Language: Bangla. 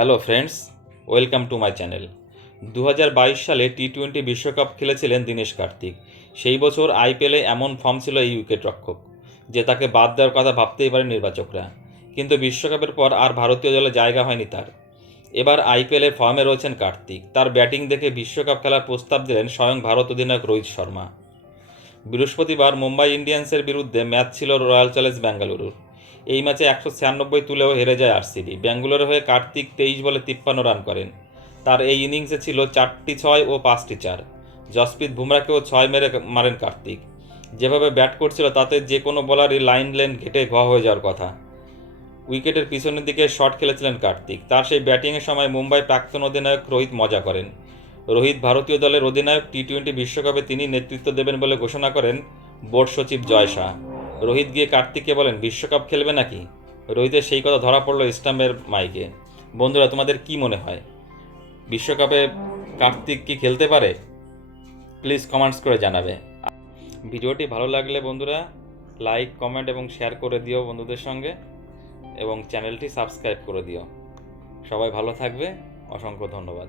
Hello friends, welcome to my channel. দু হাজার বাইশ সালে টি টোয়েন্টি বিশ্বকাপ খেলেছিলেন দীনেশ কার্তিক। সেই বছর আইপিএলে এমন ফর্ম ছিল এই উইকেট রক্ষক, যে তাকে বাদ দেওয়ার কথা ভাবতেই পারে নির্বাচকরা। কিন্তু বিশ্বকাপের পর আর ভারতীয় দলে জায়গা হয়নি তার। এবার আইপিএলে ফর্মে রয়েছেন কার্তিক। তার ব্যাটিং দেখে বিশ্বকাপ খেলার প্রস্তাব দিলেন স্বয়ং ভারত অধিনায়ক রোহিত শর্মা। বৃহস্পতিবার মুম্বাই ইন্ডিয়ান্সের বিরুদ্ধে ম্যাচ ছিল রয়্যাল চ্যালেঞ্জ বেঙ্গালুরুর এই ম্যাচে একশো ছিয়ানব্বই তুলেও হেরে যায় আরসিবি। ব্যাঙ্গালোরের হয়ে কার্তিক তেইশ বলে তিপ্পান্ন রান করেন। তার এই ইনিংসে ছিল চারটি ছয় ও পাঁচটি চার। জসপ্রীত বুমরাকেও ছয় মেরে মারেন কার্তিক। যেভাবে ব্যাট করছিল, তাতে যে কোনো বলারই লাইন লেন ঘেটে ঘ হয়ে যাওয়ার কথা। উইকেটের পিছনের দিকে শট খেলেছিলেন কার্তিক। তার সেই ব্যাটিংয়ের সময় মুম্বাই প্রাক্তন অধিনায়ক রোহিত মজা করেন। রোহিত ভারতীয় দলের অধিনায়ক টি টোয়েন্টি বিশ্বকাপে তিনি নেতৃত্ব দেবেন বলে ঘোষণা করেন বোর্ড সচিব জয় শাহ। রোহিত গিয়ে কার্তিককে বলেন, বিশ্বকাপ খেলবে নাকি? রোহিতের সেই কথা ধরা পড়ল ইস্টাম্পের মাইকে। বন্ধুরা, তোমাদের কি মনে হয়? বিশ্বকাপে কার্তিক কি খেলতে পারে? প্লিজ কমেন্টস করে জানাবে। ভিডিওটি ভালো লাগলে বন্ধুরা, লাইক, কমেন্ট এবং শেয়ার করে দিও বন্ধুদের সঙ্গে এবং চ্যানেলটি সাবস্ক্রাইব করে দিও। সবাই ভালো থাকবে। অসংখ্য ধন্যবাদ।